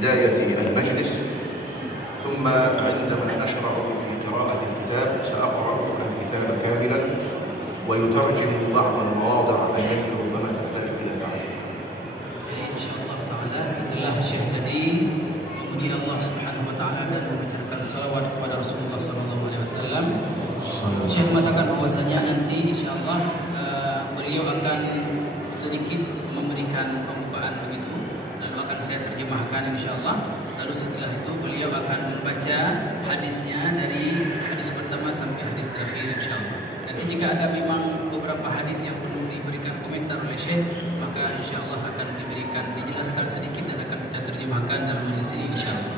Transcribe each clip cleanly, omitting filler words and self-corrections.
بداية المجلس، ثم عندما نشرع في قراءة الكتاب سأقرأ الكتاب كاملا ويترجم بعض المواضع التي ربما تحتاج إلى تعليق. Insyaallah taala setelah Syekh tadi memuji Allah Subhanahu wa taala dan membacakan salawat kepada Rasulullah sallallahu alaihi wasallam, Syekh mengatakan bahwasanya nanti insyaallah beliau akan sedikit memberikan pembukaan begitu, lalu akan saya terjemahkan insyaallah. Lalu setelah itu beliau akan membaca hadisnya dari hadis pertama sampai hadis terakhir insyaallah. Nanti jika ada memang beberapa hadis yang perlu diberikan komentar oleh Syekh, maka insyaallah akan dijelaskan sedikit dan akan kita terjemahkan dalam majlis ini insyaallah.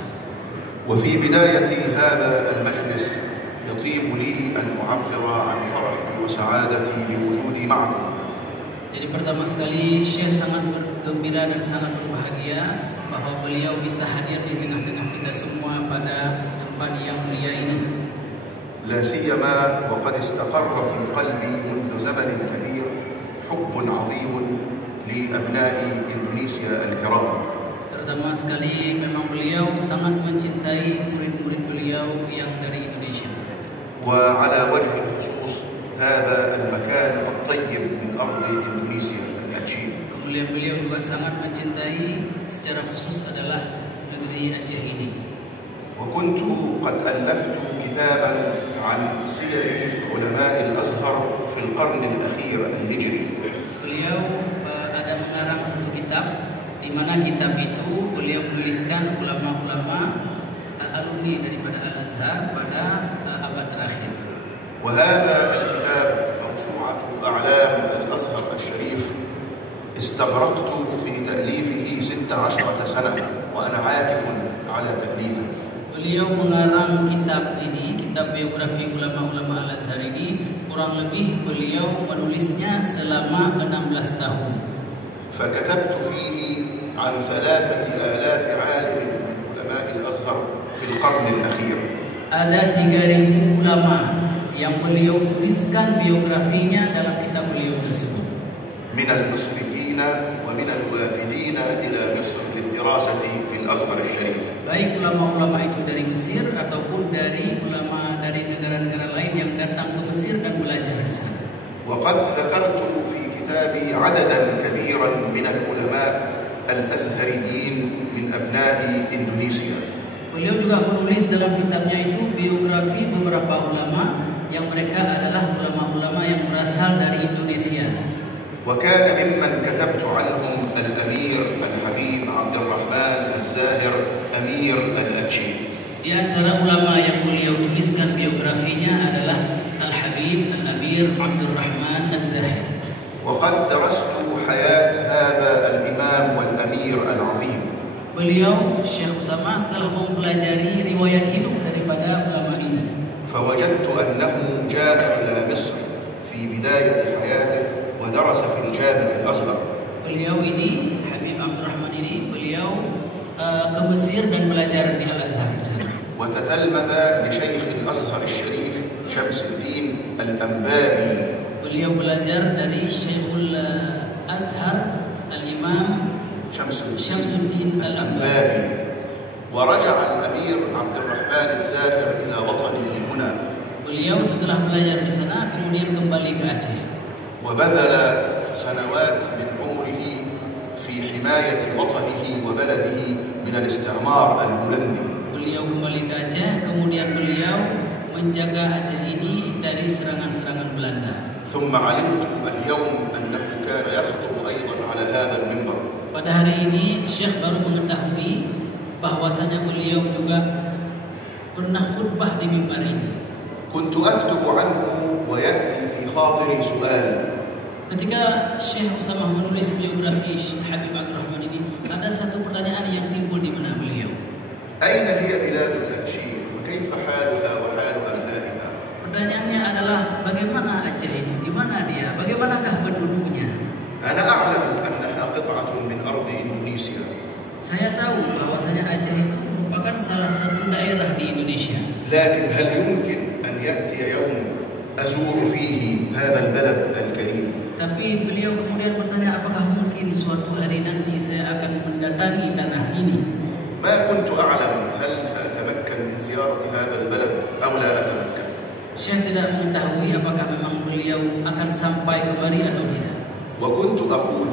وفي بداية هذا المجلس يطيب لي أن أعبر عن فرحي وسعادتي بوجودي معكم. Jadi pertama sekali Syekh sangat bergembira dan sangat berbahagia bahwa beliau bisa hadir di tengah-tengah kita semua pada tempat yang mulia ini. لا سيما وقد استقر في قلبي منذ زمن كبير حب عظيم لأبناء إندونيسيا الكرام. Terutama sekali memang beliau sangat mencintai murid-murid beliau yang dari Indonesia. وعلى وجه الخصوص هذا المكان الطيب من أرض إندونيسيا الأتشي. Kemudian beliau juga sangat mencintai secara khusus adalah negeri Aceh ini. وكنت قد ألفت كتابا عن سير علماء الأزهر في القرن الأخير الهجري. Beliau ada mengarang satu kitab di mana kitab itu beliau menuliskan ulama-ulama alumni daripada Al-Azhar pada abad terakhir. وهذا الكتاب موسوعة أعلام الأزهر الشريف استغرقت في تأليفه 16 سنة وأنا عاكف على تأليفه. Beliau mengarang kitab ini, kitab biografi ulama-ulama Al-Azhar ini, kurang lebih beliau menulisnya selama 16 tahun. فكتبت فيه عن 3000 عالم من علماء الأزهر في القرن الأخير. Ada 3000 ulama yang beliau tuliskan biografinya dalam kitab beliau tersebut. من المصريين ومن الوافدين إلى مصر للدراسة في الأزهر الشريف. Baik ulama-ulama itu dari Mesir ataupun dari ulama dari negara-negara lain yang datang ke Mesir dan belajar di sana. وقد ذكرت في كتابي عددا كبيرا من العلماء الأزهريين من أبناء إندونيسيا. Beliau juga menulis dalam kitabnya itu biografi beberapa ulama yang mereka adalah ulama-ulama yang berasal dari Indonesia. وكان ممن كتبت عنهم الأمير الحبيب عبد الرحمن الزاهر أمير الأتشي. Di antara ulama yang beliau tuliskan biografinya adalah Al-Habib Al-Amir Abdul Rahman Az-Zahir. وقد درست حياة هذا الإمام والأمير العظيم. Beliau Syekh Usama telah mempelajari riwayat hidup daripada ulama ini. فوجدت أنه جاء إلى مصر في بداية حياته ودرس في الجامع الأزهر. Beliau ini Habib Abdul Rahman ini beliau ke Mesir dan belajar di Al-Azhar di sana. وتتلمذ لشيخ الأزهر الشريف شمس الدين الأنبابي. Beliau belajar dari Syekhul Azhar Al-Imam Syamsuddin Al-Anbari. ورجع الأمير عبد الرحمن الزاهر إلى وطنه هنا. Beliau setelah belajar di sana kemudian kembali ke Aceh. وبذل سنوات من عمره في حماية وطنه وبلده من الاستعمار الهولندي. Beliau kembali ke Aceh, kemudian beliau menjaga Aceh ini dari serangan-serangan Belanda. ثم علمت اليوم أنه كان يخطب أيضا على هذا المنبر. Pada hari ini Syekh baru mengetahui bahwasanya beliau juga pernah khutbah di mimbar ini. كنت أكتب عنه ويأتي في خاطري سؤال. Ketika Syekh Usama menulis biografi Habib Abdul Rahman ini, ada satu pertanyaan yang timbul di benak beliau. أين هي بلاد الأتشي وكيف حالها وحال أبنائها؟ Pertanyaannya adalah bagaimana Aceh ini? Di mana dia? Bagaimanakah penduduknya? أنا أعلم أنها قطعة من أرض إندونيسيا. Saya tahu bahwasanya Aceh itu merupakan salah satu daerah di Indonesia. لكن هل يمكن أن يأتي يوم أزور فيه هذا البلد الكريم؟ Tapi beliau kemudian bertanya, apakah mungkin suatu hari nanti saya akan mendatangi tanah ini? ما كنت أعلم هل سأتمكن من زيارة هذا البلد أو لا أتمكن. Syekh tidak mengetahui apakah memang beliau akan sampai kemari atau tidak. وكنت أقول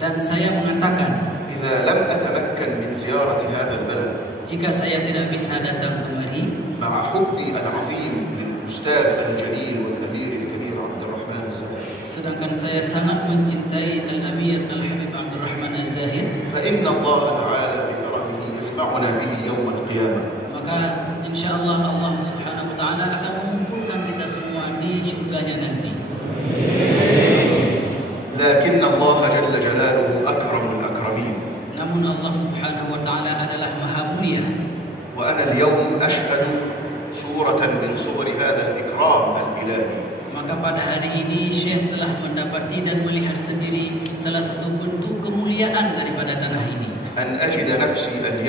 Dan saya mengatakan, إذا لم أتمكن من زيارة هذا البلد jika saya tidak bisa datang kemari, مع حبي العظيم للأستاذ الجليل والأمير الكبير عبد الرحمن الزاهد، sedangkan saya sangat mencintai Al-Amir Al-Habib Abdul Rahman Az-Zahid, فإن الله تعالى بكرمه يجمعنا به يوم القيامة. maka insyaallah Allah Subhanahu wa taala akan mengumpulkan kita semua di surganya nanti. لكن الله جل جلاله أكرم الأكرمين. Namun Allah Subhanahu wa taala adalah Maha Mulia. وأنا اليوم أشهد صورة من صور هذا الإكرام الإلهي. Maka pada hari ini Syekh telah mendapati dan melihat sendiri salah satu bentuk kemuliaan daripada tanah ini. أن أجد نفسي اليوم